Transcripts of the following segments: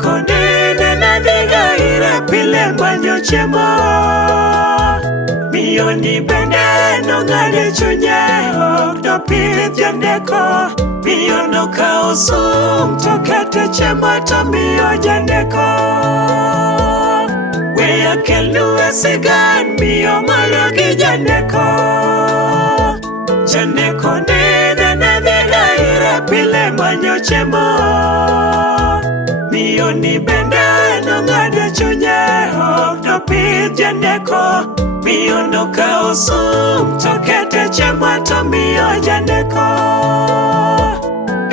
konene na diga ire pile manyo chemo. Miyo ni bende no ngade chunye ok do pith jandeko. Miyo no kao sum to kete chemo to miyo jandeko. Weya kelu esigan miyo mara gi jandeko. Jandeko nene na diga ire pile manyo chemo. Miyo ni bende no ngade chunye ok do pith jandeko. Miyo no kao sum to kete chemo to miyo jandeko.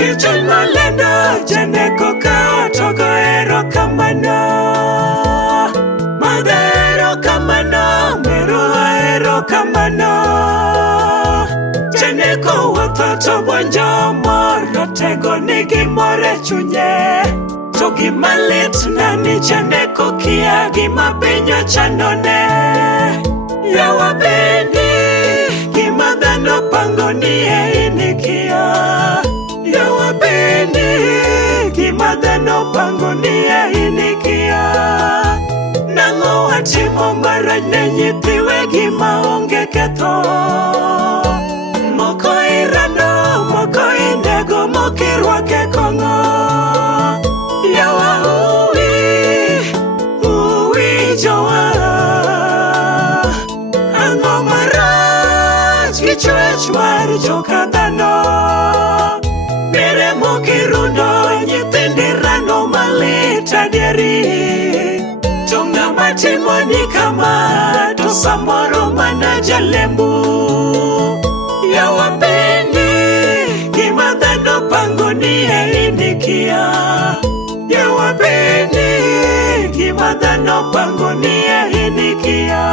Ichul malendo jandeko kao to go erokamano. Madero kamano meru erokamano. Jandeko wata to bonjo moro tego nigi more chunye. To gima lit nani jandeko kia gima penyo chandone. Yawa bendi gima dhano pango ni inikia. Yawa bendi gima dhano pango ni inikia. Nango watimo maraj ne nyithiwe gima onge ketho. Moko irano, moko indego, moko irwake kongo. Yawa uwi jowa. Ango marach kichwech mar joka dhano. Mere mokirundo nyithindi rano malit adieri. To ng'ama timo ni kama to samoro mana jalembu. Yawa bendi gima dhano pango ni inikia. Yawa bendi gima dhano pango ni inikia.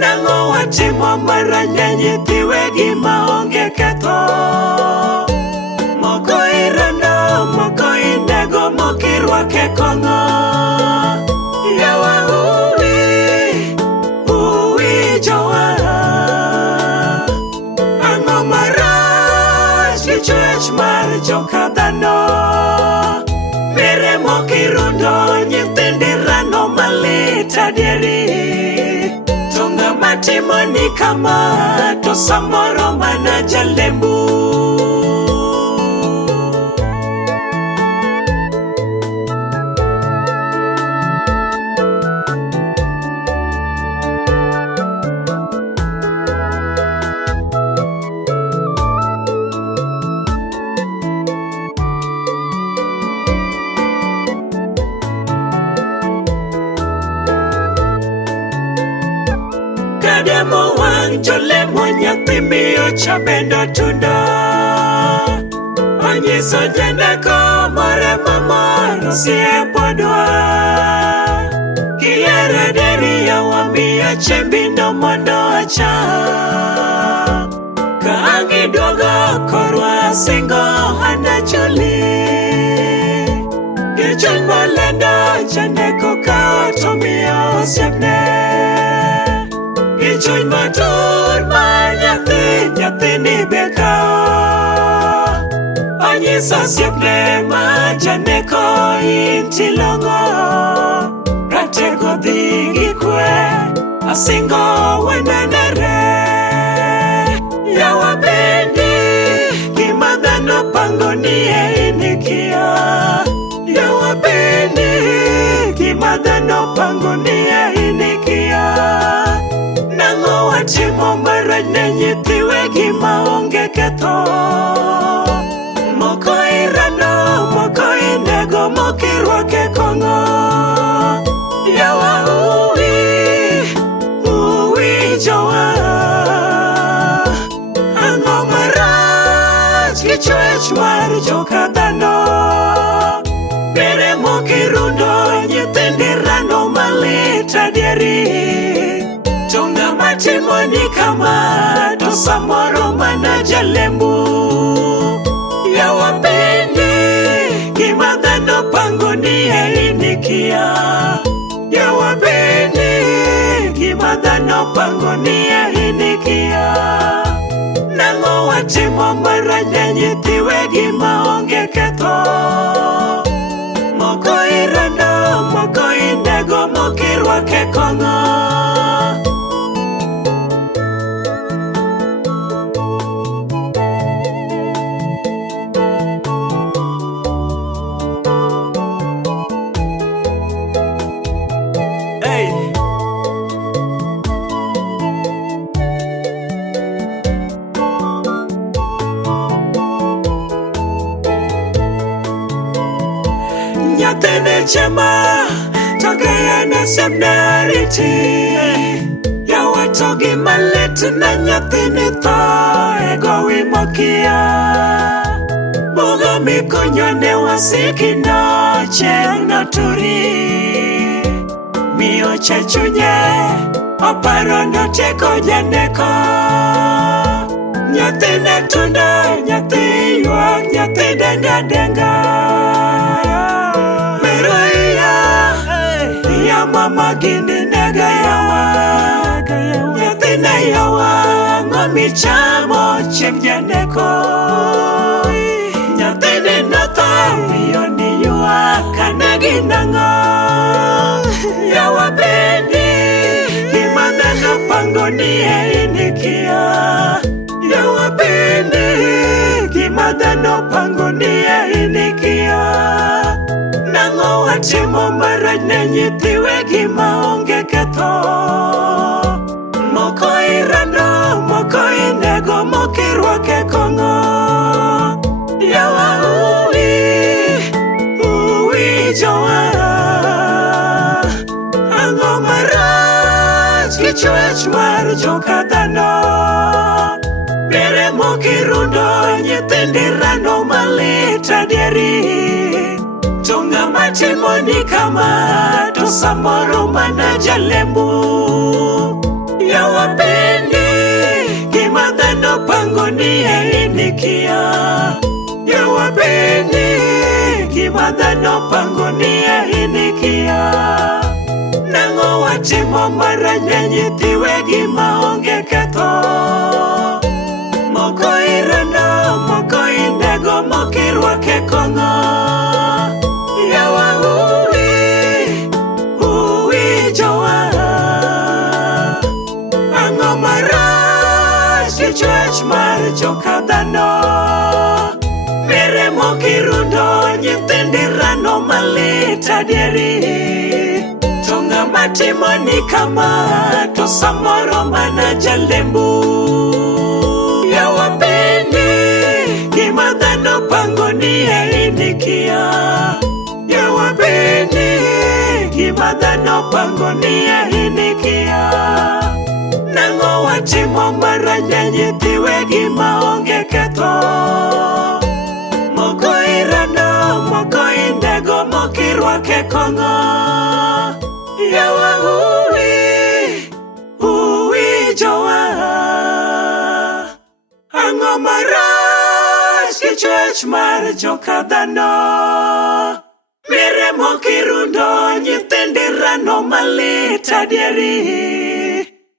Nango watimo maranya nyithiwe gima onge ketho. Moko irano, moko indego, moko irwake kongo. Yawa uwi jowa. Ango marach kichwech mar joka dhano. Mere mokirundo nyithindi rano malit adieri. To ng'ama timo ni kama to samoro mana jalembu. Kademo wang jolemo nyathi miyo chabendo tundo. Onyiso jandeko more mamor osiepodwa. Kiere deri yawa miyo chembindo mondo acham. Ka angi duogo korwa singo hana chuli. Kichul molendo jandeko kao to miyo osiepne. Ichuny matur mar nyathi ni bekao. Onyiso osiepne ma jandeko inti longo. Ratego dhi gi kwe asingo wenenere. Yawa bendi gima dhano pango ni inikia. Yawa bendi gima dhano pango ni inikia. Nango watimo maraj ne nyithiwe gima onge ketho. Moko irano, moko indego, moko irwake kongo. Yawa uwi jowa. Ango marach kichwech mar joka dhano. Mere mokirundo nyithindi rano malit adieri. To ng'ama timo ni kama to samoro mana jalembu. Yawa bendi gima dhano pango ni inikia. Yawa bendi gima dhano pango ni inikia. Nango watimo marach ne nyithiwe gima onge ketho. moko irando, moko inego, moko irwake kong'o. Nyathine chema, togayane semneriti. Yawatogi malit na nyathine tho, egowi mokia. Boga mikonyone wasikino, cheng noturi. Miyo chechunye, oparo noteko janeko. Nyathine tunda, nyathi yuak, nyathi denga denga. Mama gini nega yawa, nyathina yawa, ngomi chamo chim janeko. Nyathine notho, yoni yua kanagi nango. Yawa bendi, gimana napangoni inikia. Yawa bendi, gimana napangoni inikia. Nango watimo maraj ne nyithiwe gima onge ketho. Moko irando, moko inego, moko irwake kong'o. Yawa uwi jowa. Ang'o marach gi chwech mar joka dhano. Bere moko irundo, nyithindi rando malit adieri. To ng'ama timoni kama, to samoro mana jalembu. Yawa bendi, gima dhano pangoni inikia. Yawa bendi, gima dhano pangoni inikia. Nango watimo marach ne nyithiwe gima onge ketho. Moko irando, moko inego, moko irwake kong'o. Yawa uwi jowa. Ang'o marach gi chwech mar joka dhano. Mere moko irundo, nyithindi rano malit adieri. To ng'ama timoni kama, to samoro mana jalembu. Yawa bendi, gima dhano pangoni inikia. Yawa bendi, gima dhano pangoni inikia. Nango watimo marach ne nyithiwe gima onge ketho. Moko irando, moko inego, moko irwake kong'o. Yawa uwi jowa. Ang'o marach gi chwech mar joka dhano. Mere moko irundo, nyithindi rano malit adieri.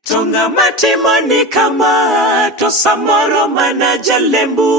To ng'ama timoni kama, to samoro mana jalembu.